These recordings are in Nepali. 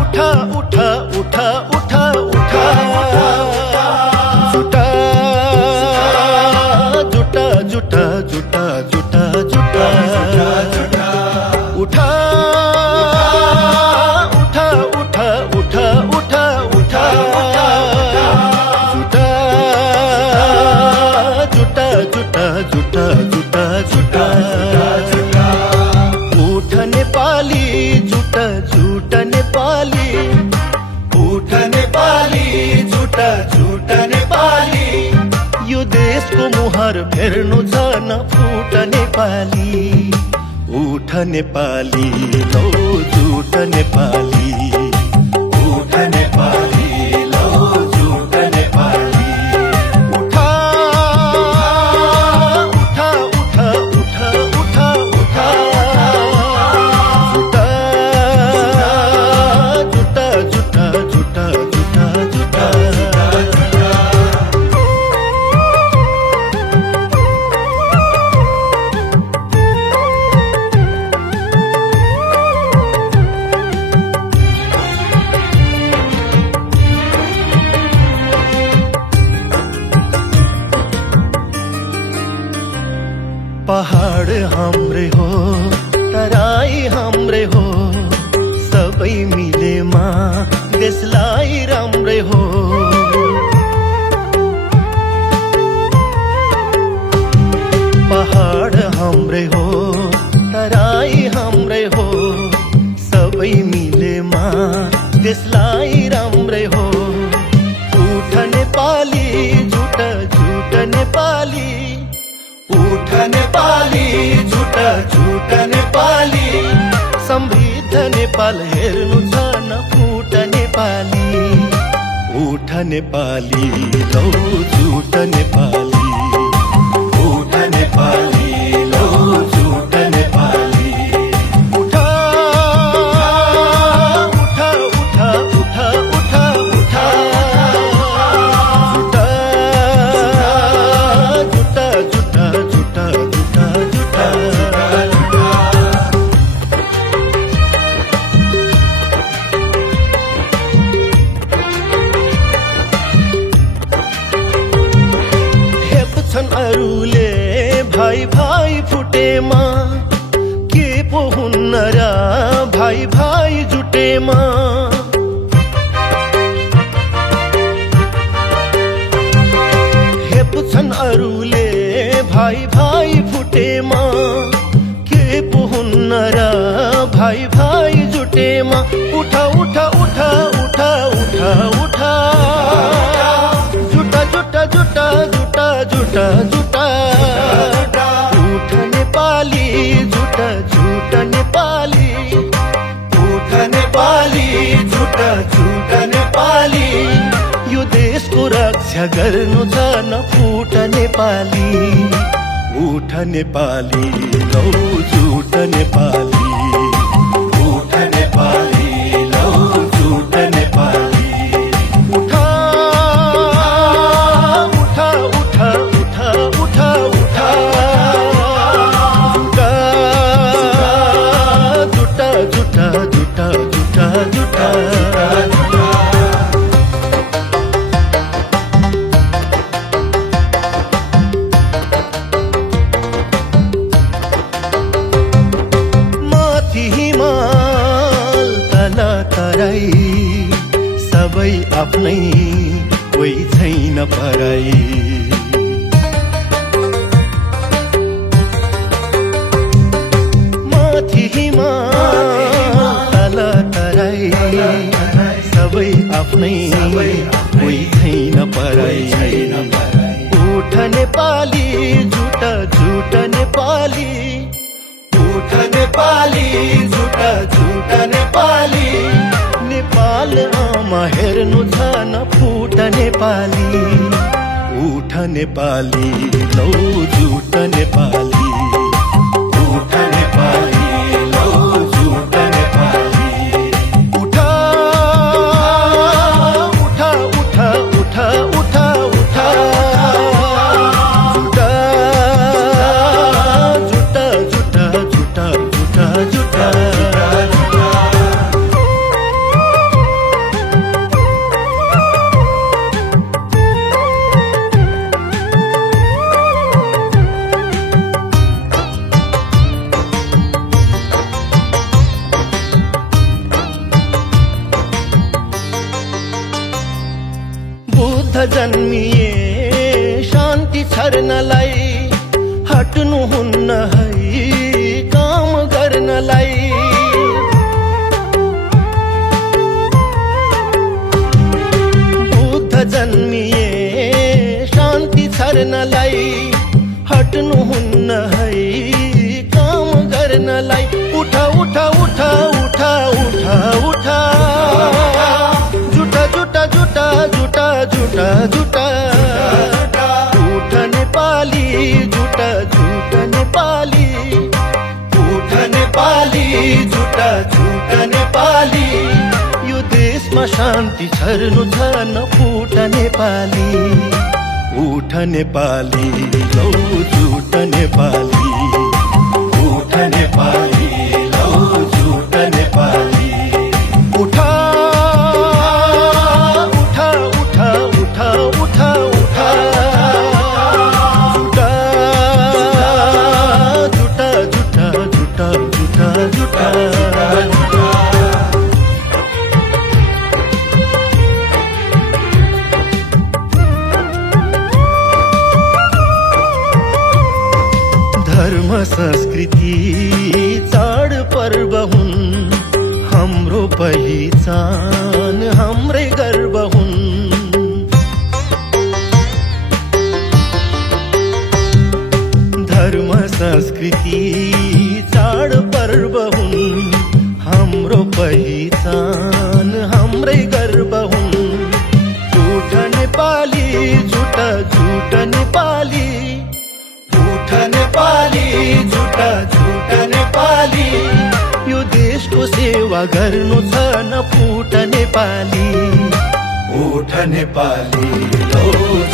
उठा उठा उठा उठा उठा जुटा जुटा जुटा जुटा जुटा जुटा उठा उठा उठा उठा उठा उठा जुटा जुटा जुटा जुटा जुटा जुटा उठ नेपाली जुटा जुटा नेपाली उठ नेपाली जुटा जुटा नेपाली यो देशको मुहार फेर्नु छ न फुट नेपाली उठ नेपाली लौ जुट नेपाली उठ नेपाली लौ जुट नेपाली उठा उठा उठा उठा उठा उठा जुटा जुटा जुटा जुटा जुटा जुटा पहाड हाम्रै हो तराई हाम्रै हो सबै मिलेमा देशलाई राम्रै हो पहाड हाम्रै हो तराई हाम्रै हो सबै मिलेमा देशलाई राम्रै हो उठ नेपाली झुट झुट नेपाली उठ नेपाली झुट झुट नेपाली समृद्ध नेपाल हेर्नु छ न फुट नेपाली उठ नेपाली लौ झुट नेपाली उठ नेपाली लौ झुट नेपाली उठा उठा उठा उठा उठा उठा जुटा जुटा जुटा जुटा जुटा जुटा हेप्छन् अरूले भाइ भाइ फुटेमा के पो हुन्न र भाइ भाइ जुटेमा हेप्छन् अरूले भाइ भाइ फुटेमा के पो हुन्न र भाइ भाइ जुटेमा उठा उठा उठा उठा उठा उठा जुटा जुटा जुटा जुटा जुटा जुटा उठ नेपाली जुटा जुटा नेपाली उठ नेपाली जुटा जुटा नेपाली यो देशको रक्षा गर्नु छ न फुट नेपाली उठ नेपाली लौ जुट नेपाली उठ नेपाली लौ जुट नेपाली उठा उठा उठा उठा उठा उठा जुटा जुटा जुटा जुटा जुटा जुटा हिमाल तल तराई सबै आफ्नै कोही छैन पराई माथि हिमाल तल तराई सबै आफ्नै कोही छैन पराई उठ नेपाली झुट झुट नेपाली उठ नेपाली झुटा झुटा नेपाली नेपाल आमा हेर्नु छ न फुट नेपाली उठ नेपाली लौ झुट नेपाली उठ नेपाली लौ झुट नेपाली उठा उठा उठा उठा उठा उठा जुटा जुटा जुटा जुटा जुटा जुटा जुटा झुटा उठ नेपाली झुटा झुटा नेपाली उठ नेपाली झुटा झुटा नेपाली यो देशमा शान्ति छर्नु छ न फुट नेपाली उठ नेपाली लौ झुट नेपाली उठ नेपाली लौ झुट नेपाली उठा उठा उठा उठा उठा उठा झुटा झुटा झुटा झुटा झुटा झुटा धर्म संस्कृति चाड पर्व हुन् हाम्रो पहिचान हाम्रै गर्व हुन् धर्म संस्कृति चाड पर्व हुन् हाम्रो पहिचान हाम्रै गर्व हुन् उठ नेपाली झुटा झुटा नेपाली उठ नेपाली झुटा झुटा नेपाली यो देशको सेवा गर्नु छ न फुट नेपाली उठ नेपाली लौ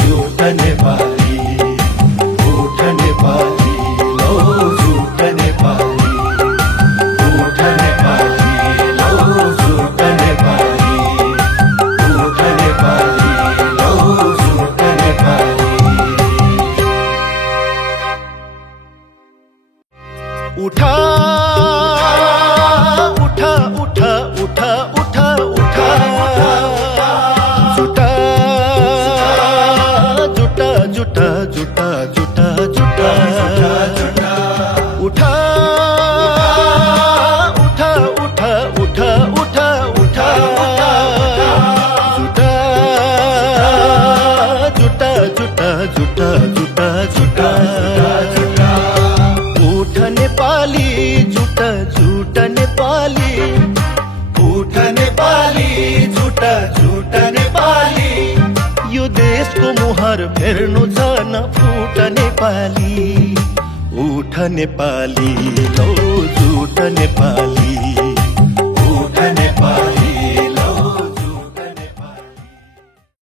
झुट नेपाली उठ नेपाली लौ झुट नेपाली उठ नेपाली लौ झुट नेपाली उठ नेपाली लौ झुट नेपाली उठा उठा उठा उठा उठा उठा झुटा झुटा झुटा झुटा झुटा झुटा उठा उठा उठा उठा उठा उठा झुटा झुटा झुटा झुटा झुटा झुटा उठ नेपाली झुटा झुटा नेपाली उठ नेपाली झुटा झुटा नेपाली यो देशको मुहार फेर्नु छ न फुट नेपाली उठ नेपाली लौ झुट नेपाली